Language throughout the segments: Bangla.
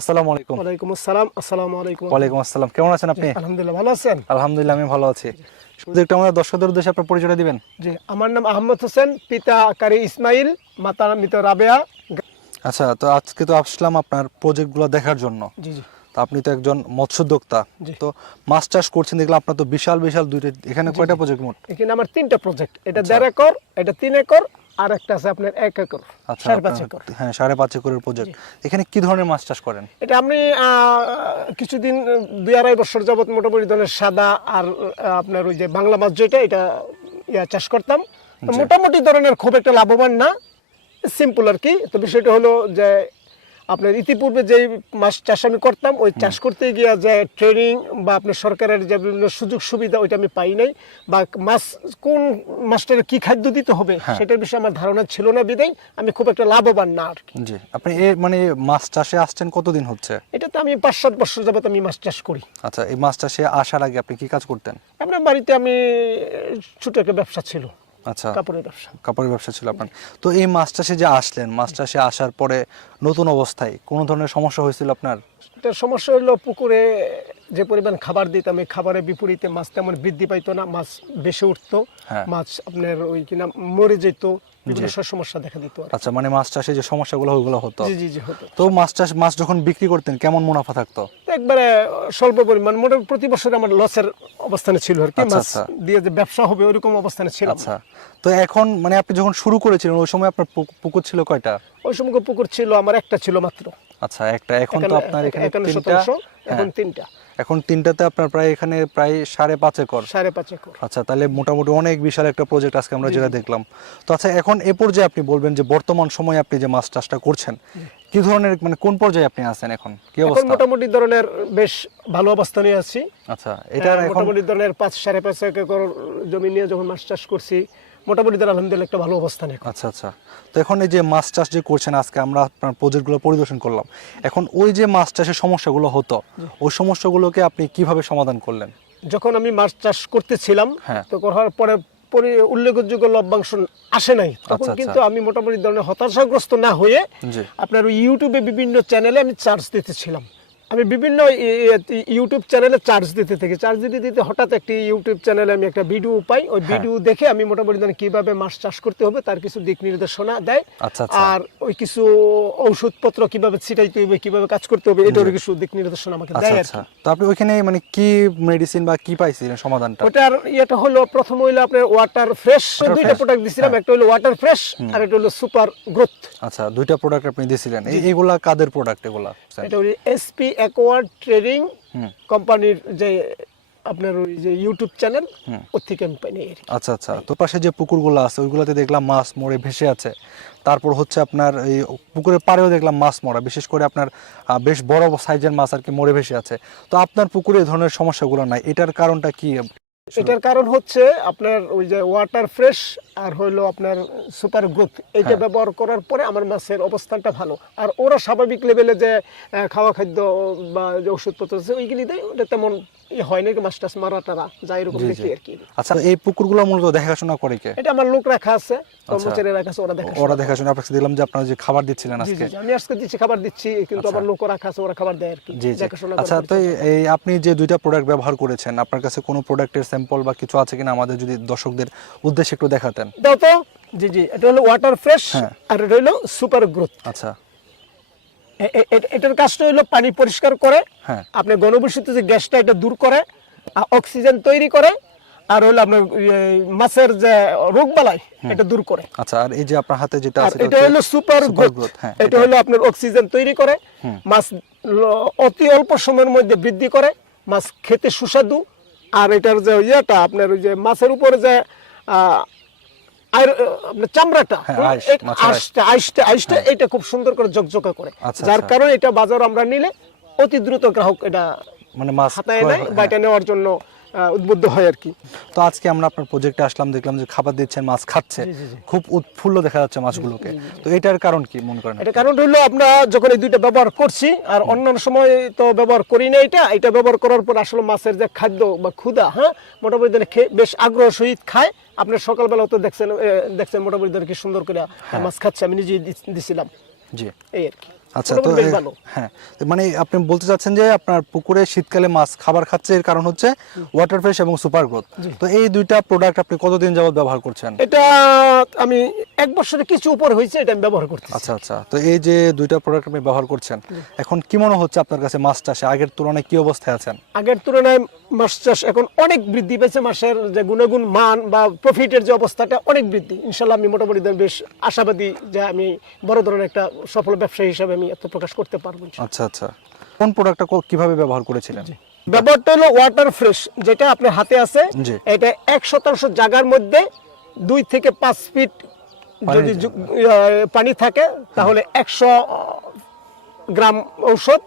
আসসালামু আলাইকুম। ওয়ালাইকুম আসসালাম। আসসালামু আলাইকুম। ওয়ালাইকুম আসসালাম। কেমন আছেন আপনি? আলহামদুলিল্লাহ, ভালো আছেন? আলহামদুলিল্লাহ আমি ভালো আছি। শুধু একটু আমাদের দর্শকদের উদ্দেশ্যে আপনার পরিচয়টা দিবেন। জি, আমার নাম আহমদ হোসেন, পিতা কারি ইসমাইল, মাতা মৃত রাবেয়া। আচ্ছা, তো আজকে তো আসলাম আপনার প্রজেক্টগুলো দেখার জন্য। জি জি তো আপনি তো একজন মৎস্যোদ্যোক্তা, জি। তো মাছ চাষ করছেন দেখলাম, আপনার তো বিশাল বিশাল দুইটা, এখানে কয়টা প্রজেক্ট মোট? এখানে আমার 3টা প্রজেক্ট, এটা 1.5 একর, এটা 3 একর, আর একটা আছে আপনার 1 একর। আচ্ছা, 5.5 একর। হ্যাঁ 5.5 একরের প্রজেক্ট। এখানে কি ধরনের মাছ চাষ করেন? এটা আমি কিছুদিন 2-2.5 বছর যাবত মোটামুটি ধরনের সাদা আর আপনার ওই যে বাংলা মাছ যেটা, এটা চাষ করতাম। তো মোটামুটি ধরনের খুব একটা লাভবান না, সিম্পল আর কি। তো বিষয়টা হলো যে আপনার ইতিপূর্বে যে মাছ চাষ আমি করতাম, ওই চাষ করতে গিয়ে যে ট্রেনিং বা আপনার সরকারের যে বিভিন্ন সুযোগ সুবিধা, ওইটা আমি পাই নাই, বা মাছ কোন মাছটার কি খাদ্য দিতে হবে সেটার বিষয়ে আমার ধারণা ছিল না, বিধায় আমি খুব একটা লাভবান না আর কি। জি, আপনি মানে মাছ চাষে আসছেন কতদিন হচ্ছে? এটাতে আমি 5-7 বছর যাবত আমি মাছ চাষ করি। আচ্ছা, এই মাছ চাষে আসার আগে আপনি কি কাজ করতেন? আপনার বাড়িতে আমি ছোট একটা ব্যবসা ছিল, আচ্ছা, কাপড়ের ব্যবসা। কাপড়ের ব্যবসা ছিল আপনার। তো এই মাছ চাষে যে আসলেন, মাছ চাষে আসার পরে নতুন অবস্থায় কোনো ধরনের সমস্যা হয়েছিল আপনার? একটা সমস্যা হলো, পুকুরে যে পরিমাণ খাবার দিতাম, এই খাবারের বিপরীতে মাছ তেমন বৃদ্ধি পাইতো না, মাছ বেশি উঠতো, মাছ আপনার ওই কিনা মরে যেত, বিভিন্ন সমস্যা দেখা দিত। আচ্ছা, মানে মাছ চাষে যে সমস্যাগুলো ওইগুলো হতো? জি জি জি হতো। তো মাছ যখন বিক্রি করতেন কেমন মুনাফা থাকতো? একবারে স্বল্প পরিমাণ, মোটামুটি প্রতি বছর আমার লসের অবস্থানে ছিল আর কি। মাছ দিয়ে যে ব্যবসা হবে ওইরকম অবস্থানে ছিল। আচ্ছা, তো এখন মানে আপনি যখন শুরু করেছিলেন ওই সময় আপনার পুকুর ছিল কয়টা? ওই সময় পুকুর ছিল আমার একটা ছিল মাত্র। আচ্ছা, একটা। এখন তো আপনার এখানে 3টা, এখন 3টা। এখন 3টাতে আপনার প্রায় এখানে প্রায় 5.5 একর। 5.5 একর। আচ্ছা, তাহলে মোটামুটি অনেক বিশাল একটা প্রজেক্ট আজকে আমরা যেটা দেখলাম। তো আচ্ছা, এখন এ পর্যায়ে আপনি বলবেন যে বর্তমান সময়ে আপনি যে মাছ চাষটা করছেন কি ধরনের, মানে কোন পর্যায়ে আপনি আছেন এখন, কি এখন অবস্থা? মোটামুটি ধরনের বেশ ভালো অবস্থানে আছি। আচ্ছা, এটা এখন মোটামুটি ধরনের 5-5.5 একর জমি নিয়ে যখন মাছ চাষ করছি, মোটামুটি ধর আলহামদুলিল্লাহ একটা ভালো অবস্থানে। আচ্ছা আচ্ছা, তো এখন এই যে মাছ চাষ যে করছেন, আজকে আমরা আপনার প্রজেক্টগুলো পরিদর্শন করলাম, এখন ওই যে মাছ চাষের সমস্যাগুলো হতো, ওই সমস্যাগুলোকে আপনি কিভাবে সমাধান করলেন? যখন আমি মাছ চাষ করতেছিলাম, তো করার পরে উল্লেখযোগ্য লভ্যাংশ আসে নাই, তখন কিন্তু আমি মোটামুটি ধরনের হতাশাগ্রস্ত না হয়ে আপনার ইউটিউবে বিভিন্ন চ্যানেলে আমি চার্জ দিতেছিলাম। আমি বিভিন্ন ইউটিউব চ্যানেলে চার্জ দিতে থাকি। চার্জ দিতে দিতে হঠাৎ একটি ইউটিউব চ্যানেলে আমি একটা ভিডিও পাই। ওই ভিডিও দেখে আমি মোটামুটি কিভাবে মাছ চাষ করতে হবে তার কিছু দিক নির্দেশনা দেয়, আর ওই কিছু ঔষধপত্র কিভাবে ছিটাইতে হবে, কিভাবে কাজ করতে হবে, এটার কিছু দিক নির্দেশনা আমাকে দেয় আর কি। তো আপনি ওইখানে মানে কি মেডিসিন বা কি পাইছিলেন সমাধানটা? ওটার এটা হলো, প্রথম হইলো আপনার ওয়াটার ফ্রেশ, দুইটা প্রোডাক্ট দিছিলাম, একটা হলো ওয়াটার ফ্রেশ আর একটা হলো সুপার গ্রোথ। আচ্ছা, দুইটা প্রোডাক্ট আপনি দিছিলেন। এইগুলা কাদের প্রোডাক্ট এগুলা? এটা হলো এসপি অ্যাকোয়ার্ড ট্রেডিং কোম্পানির যে আপনার ওই যে ইউটিউব চ্যানেল, ওর থেকে আমি পাই। আচ্ছা আচ্ছা, তো পাশে যে পুকুরগুলো আছে ওইগুলোতে দেখলাম মাছ মরে ভেসে আছে। তারপর হচ্ছে আপনার এই পুকুরের পাড়েও দেখলাম মাছ মরা, বিশেষ করে আপনার বেশ বড় সাইজের মাছ আর কি মরে ভেসে আছে। তো আপনার পুকুরে এই ধরনের সমস্যাগুলো নাই, এটার কারণটা কি? এটার কারণ হচ্ছে আপনার ওই যে ওয়াটার ফ্রেশ আর হইলো আপনার সুপার গ্রোথ, এইটা ব্যবহার করার পরে আমার মাছের অবস্থানটা ভালো। আর ওরা স্বাভাবিক লেভেলে যে খাওয়া খাদ্য বা যে ওষুধপত্র আছে ওইগুলি দেয়, ওটা তেমন হয় না, মাছ টাছ মারা টারা যায় এরকম দেখি আর কি। আচ্ছা, এই পুকুরগুলো মূলত দেখাশোনা করে কে? এটা আমার লোক রাখা আছে, কর্মচারী রাখা আছে, ওরা দেখাশোনা। আপনাকে দিলাম যে আপনারা যে খাবার দিচ্ছিলেন আজকে। আমি আজকে দিচ্ছি, খাবার দিচ্ছি, কিন্তু আমার লোক রাখা আছে, ওরা খাবার দেয় আর কি, দেখাশোনা করে। আচ্ছা, তো এই আপনি যে দুইটা প্রোডাক্ট ব্যবহার করেছেন, আপনার কাছে কোনো প্রোডাক্টের স্যাম্পল বা কিছু আছে কিনা আমাদের যদি দর্শকদের উদ্দেশ্যে একটু দেখাতেন? দাও তো। জি জি, এটা হলো ওয়াটার ফ্রেশ আর এটা হলো সুপার গ্রোথ। আচ্ছা, এটার কাজটা হলো পানি পরিষ্কার করে, আপনি ঘনবসিত যে গ্যাসটা এটা দূর করে, অক্সিজেন তৈরি করে, আর হলো আপনার মাছের যে রোগবালাই এটা দূর করে। আচ্ছা, আর এই যে আপনার হাতে যেটা আছে এটা হলো সুপার গ্রোথ, এটা হলো আপনার অক্সিজেন তৈরি করে, মাছ অতি অল্প সময়ের মধ্যে বৃদ্ধি করে, মাছ খেতে সুস্বাদু। আর এটার যে ইয়েটা আপনার ওই যে মাছের উপরে যে চামড়াটা, আইসটা এটা খুব সুন্দর করে ঝকঝকা করে, যার কারণে এটা বাজার আমরা নিলে অতি দ্রুত গ্রাহক এটা মানে মাছ হাতায় নেয় বা এটা নেওয়ার জন্য উদ্বুদ্ধ হয় আর কি। তো আজকে আমরা আপনার প্রজেক্টে আসলাম, দেখলাম যে খাবার দিচ্ছেন, মাছ খাচ্ছে, খুব উৎফুল্ল দেখা যাচ্ছে মাছগুলোকে। তো এটার কারণ কি মনে করেন? এটা কারণ হলো আমরা যখন এই দুইটা ব্যবহার করছি, আর অন্যান্য সময় তো ব্যবহার করি না, এটা ব্যবহার করার পর আসলে মাছের যে খাদ্য বা ক্ষুধা, মোটামুটি বেশ আগ্রহ সহিত খায়। আপনার সকালবেলা তো দেখছেন মোটামুটি কি সুন্দর করে মাছ খাচ্ছে, আমি নিজে দিছিলাম। জি, এই আর কি। আচ্ছা, তো মোটামুটি বেশ ভালো। হ্যাঁ, মানে আপনি বলতে চাচ্ছেন যে আপনার পুকুরে শীতকালে মাছ খাবার খাচ্ছে, এর কারণ হচ্ছে ওয়াটার ফ্রেশ এবং সুপার গ্রোথ। তো এই দুইটা প্রোডাক্ট আপনি কতদিন যাবত ব্যবহার করছেন? এটা আমি 1 বছরের কিছু উপর হয়েছে এটা আমি ব্যবহার করতেছি। আচ্ছা আচ্ছা, তো এই যে দুইটা প্রোডাক্ট আপনি ব্যবহার করছেন, এখন কি মনে হচ্ছে আপনার কাছে মাছ চাষে আগের তুলনায় কি অবস্থায় আছেন? আগের তুলনায় মাছ চাষ এখন অনেক বৃদ্ধি পেয়েছে, মাছের যে গুণাগুণ মান বা প্রফিটের যে অবস্থাটা অনেক বৃদ্ধি। ইনশাল্লাহ আমি মোটামুটি বেশ আশাবাদী যে আমি বড় ধরনের একটা সফল ব্যবসায়ী হিসেবে আমি প্রকাশ করতে পারবো। আচ্ছা আচ্ছা, কোন প্রোডাক্টটা কিভাবে ব্যবহার করেছিলেন? ব্যাপারটা হলো ওয়াটার ফ্রেশ, যেটা আপনার হাতে আছে। এটা 1% জায়গার মধ্যে 2 থেকে 5 ফিট যদি পানি থাকে তাহলে 100 গ্রাম ঔষধ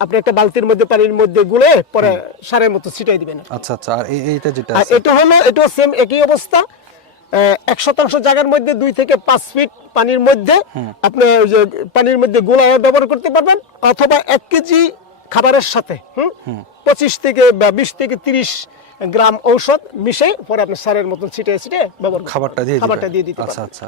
আপনি একটা বালতির মধ্যে পানির মধ্যে গুলে পরে সারের মতো ছিটাই দিবেন। আচ্ছা আচ্ছা, আর এইটা যেটা আর এটা হলো এটাও সেম একই অবস্থা। 1% জায়গার মধ্যে 2 থেকে 5 ফিট পানির মধ্যে আপনি পানির মধ্যে গোলায় ব্যবহার করতে পারবেন, অথবা 1 কেজি খাবারের সাথে 25 থেকে বা 20 থেকে 30 গ্রাম ঔষধ মিশিয়ে পরে আপনি সারের মতন ছিটিয়ে ব্যবহার খাবারটা দিয়ে দিতে। আচ্ছা আচ্ছা।